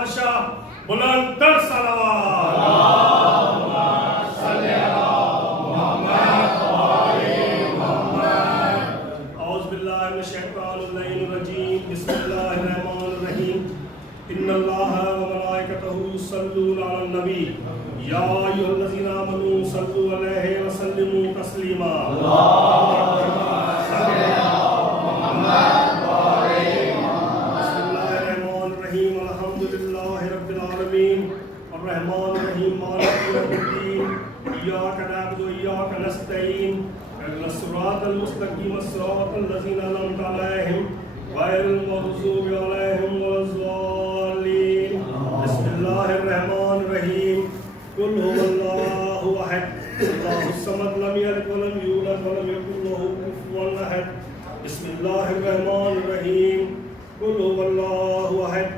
बादशाह बुलंद तर सलावत। औज़ु बिल्लाहि मिनश शैतानिर रजीम। बिस्मिल्लाहिर रहमानिर रहीम। इन्नल्लाहा व मलाइकतहु युसल्लूना अलन नबी या अय्युहल्लज़ीना आमनू सल्लू अलैहि व सल्लिमू तस्लीमा। सिरातल मुस्तकीम सिरातल लज़ीना अनअमता अलैहिम गैरिल मग़ज़ूबि अलैहिम वलज़्ज़ालिन। बिस्मिल्लाहिर रहमानिर रहीम। कुल हुवल्लाहु अहद अल्लाहुस समद लम यलिद व लम यूलद व लम यकुल लहू कुफुवन अहद। बिस्मिल्लाहिर रहमानिर रहीम। कुल हुवल्लाहु अहद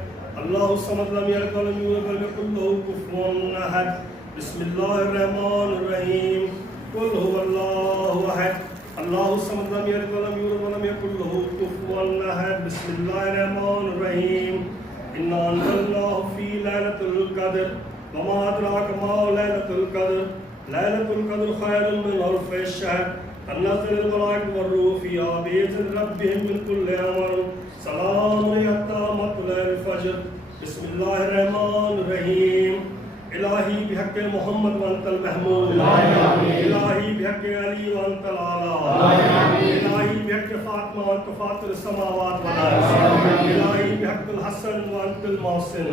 अल्लाहुस समद लम यलिद व लम यूलद व लम यकुल लहू कुफुवन अहद। बिस्मिल्लाहिर रहमानिर रहीम। कुल हुवल्लाहु अहद अल्लाहुस समद लम यलिद व लम यूलद व लम यकुल लहू कुफुवन अहद। बिस्मिल्लाहिर रहमानिर रहीम। इन्ना अंज़लनाहु फी लैलतिल क़द्र व मा अदराका मा लैलतुल क़द्र। लैलतुल क़द्र खैरुम मिन अल्फ़ि शहर। तनज़्ज़लुल मलाइकतु वर्रूह फ़ीहा बिइज़्नि रब्बिहिम मिन कुल्लि अमर। सलामुन हिय हत्ता मत्लअल फ़ज्र। बिस्मिल्लाहिर रहमानिर रहीम। इलाही बिहक़्क़ि मोहम्मद व अंतल महमूद। इलाही बिहक़्क़ि अली व अंतल आला। इलाही बिहक़्क़ि फ़ातिमा व अंत फ़ातिरुस समावात वल अर्ज़। इलाही बिहक़्क़िल हसन व अंतल मोहसिन।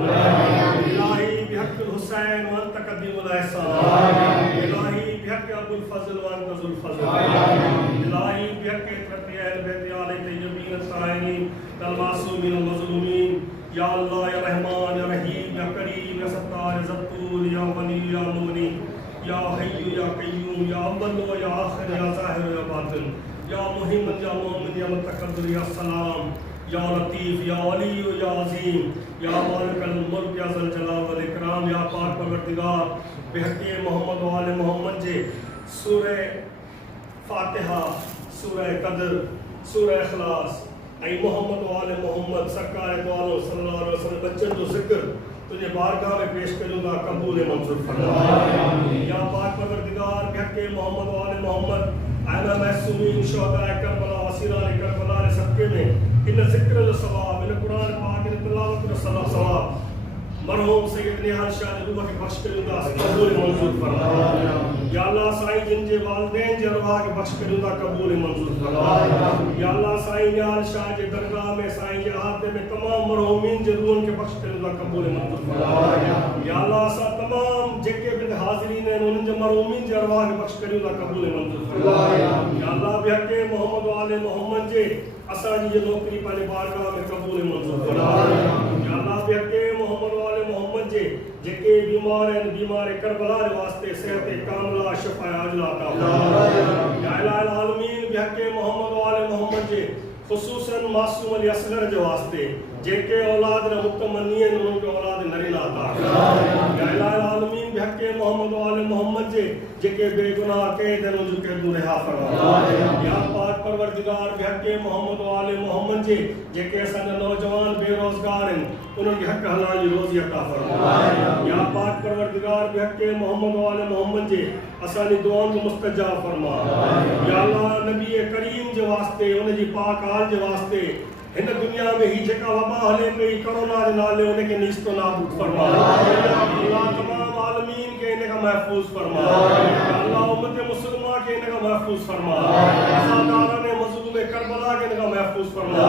इलाही बिहक़्क़िल हुसैन व अंत क़दीमुल एहसान। इलाही बिहक़्क़ि अबुल फ़ज़ल व अंत ज़ुल फ़ज़ल। इलाही बिहक़्क़ि इतरति अहल बैत आले तय्यबीन अत्ताहिरीन वल मासूमीन वल मज़लूमीन। या अल्लाह या रहमान या रहीम या करीम या सत्तार या ज़त्तूर या वली या मुगनी या हय्यु या क़य्यूम या अव्वल या आखिर या ज़ाहिर या बातिन या मुहिम्मद या मुहम्मद या मुतकब्बिर या सलाम या लतीफ़ या वली या अज़ीम या मालिकल मुल्क या ज़ल जलाल वल इकराम। या पाक परवरदिगार बिहक़्क़ि मोहम्मद व आले मोहम्मद जे सूरह फ़ातिहा, सूरह क़द्र, सूरह इख़लास ऐं मोहम्मद व आले मोहम्मद सरकार दो आलम सल्लल्लाहु अलैहि वसल्लम बच्चन जो ज़िक्र तुझे बारगाह में पेश करूँगा, कबूल मंजूर फरमा। या पाक परवरदिगार बिहक़्क़ि मोहम्मद व आले मोहम्मद आला मासूमीन शुहदाए करबला असीराए करबला रे सबके में इन ज़िक्र व सवाब इन कुरान पाक इन तिलावत व सवाब मरहूम सैयद निहाल शाह ने रूह के बख्श करूँगा, कबूल मंजूर फरमा। या अल्लाह साईं जिन जे वालिदैन जे अरवाह के बख्श करूँगा, कबूल मंजूर फरमा। या अल्लाह साईं निहाल शाह जे दरगाह में साईं जे अहाते में तमाम मरहूमीन जे रूहन के बख्श करूँगा, कबूल मंजूर फरमा। या अल्लाह सा तमाम जेके भी हाज़रीन हैं उन जे मरहूमीन जे अरवाह के बख्श करूँगा, कबूल मंजूर फरमा। या अल्लाह बिहक़्क़ि मोहम्मद व आले मोहम्मद जे असांजी ये नौकरी पाने बारगाह में कबूल मंजूर फरमा। या अल्लाह बिहक़्क़ि मोहम्मद व आले मोहम्मद जे जेके बीमार हैं बीमार करबला रे वास्ते सेहत कामिला शफा आजिला अता फरमा। या इलाही आलमीन बिहक़्क़ि मोहम्मद व आले मोहम्मद जे खुसूसन मासूम अली असगर जे वास्ते जेके औलाद ने मुतमन्नी हैं उनके औलाद नरीला अता फरमा। या इलाही आलमीन बिहक़्क़ि मोहम्मद व आले मोहम्मद जे जेके बेगुनाह कैद हैं उनके दूर रिहा फरमा। या पाक परवरदिगार बिहक़्क़ि मोहम्मद व आले मोहम्मद जे जेके असांजा नौजवान बेरोज़गार हैं उनके हक़ हलाल रोज़ी अता फरमा। या पाक परवरदिगार बिहक़्क़ि मोहम्मद व आले मोहम्मद जे असांजी दुआउनि जो मुस्तजाब फरमा। या अल्लाह नबी करीम जे वास्ते उन जी पाक आल जे वास्ते इन दुनिया में ही जेका वबा हले पई कोरोना जे नाले उनके निस्तो नाबूद फरमा। अल्लाह तमाम आलमीन के इनका महफूज फरमा। अल्लाह उम्मत मुस्लिमा के इनका महफूज फरमा। अज़ादारा ने मज़लूम करबला के इनका महफूज फरमा।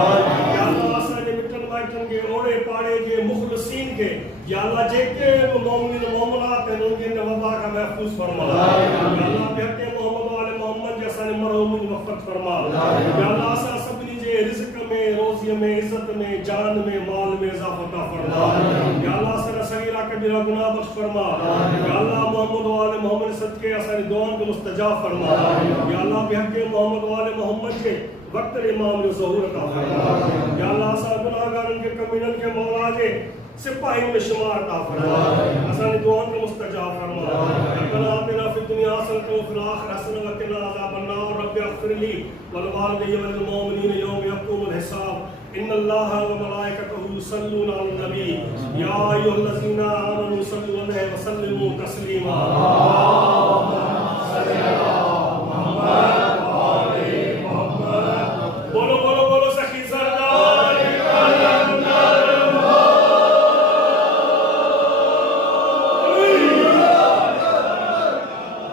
या अल्लाह असांजे मिटन माइटन के ओड़े पाड़े के मुखलिसीन के या अल्लाह जेके मोमिन मोमिनात हैं उनके वबा का महफूज फरमा। या अल्लाह बिहक़्क़ि मोहम्मद व आले मोहम्मद जे असांजे मरहूमिन मग़फ़िरत फरमा। या अल्लाह असां सभिनी जे रिज़्क़ में रोज़ी में इज़्ज़त में जान में माल में इज़ाफ़ा अता फरमा। या अल्लाह असांजा सगीरा कबीरा गुनाह बख्श फरमा। या अल्लाह मोहम्मद व आले मोहम्मद सदके असांजी दुआउनि खे मुस्तजाब फरमा। या अल्लाह बिहक़्क़ि मोहम्मद व आले मोहम्मद के वक्त इमाम जो ज़हूर अता फरमा। या अल्लाह असां गुनाहगारन के कमीनन के मौला जे सिपाही में शुमार अता फरमा। असांजी दुआउनि खे मुस्तजाब फरमा। रब्बना आतिना फिद दुनिया हसनतन व फिल आखिरति हसनतन व क़िना अज़ाबन नार। रब्बि इग़फ़िर ली व लिवालिदैया व लिल मुमिनीना यौम यक़ूमुल हिसाब। इन्नल्लाहा व मलाइकतहु युसल्लूना अलन नबी या अय्युहल्लज़ीना आमनू सल्लु अलैहि व सल्लिमू तस्लीमा।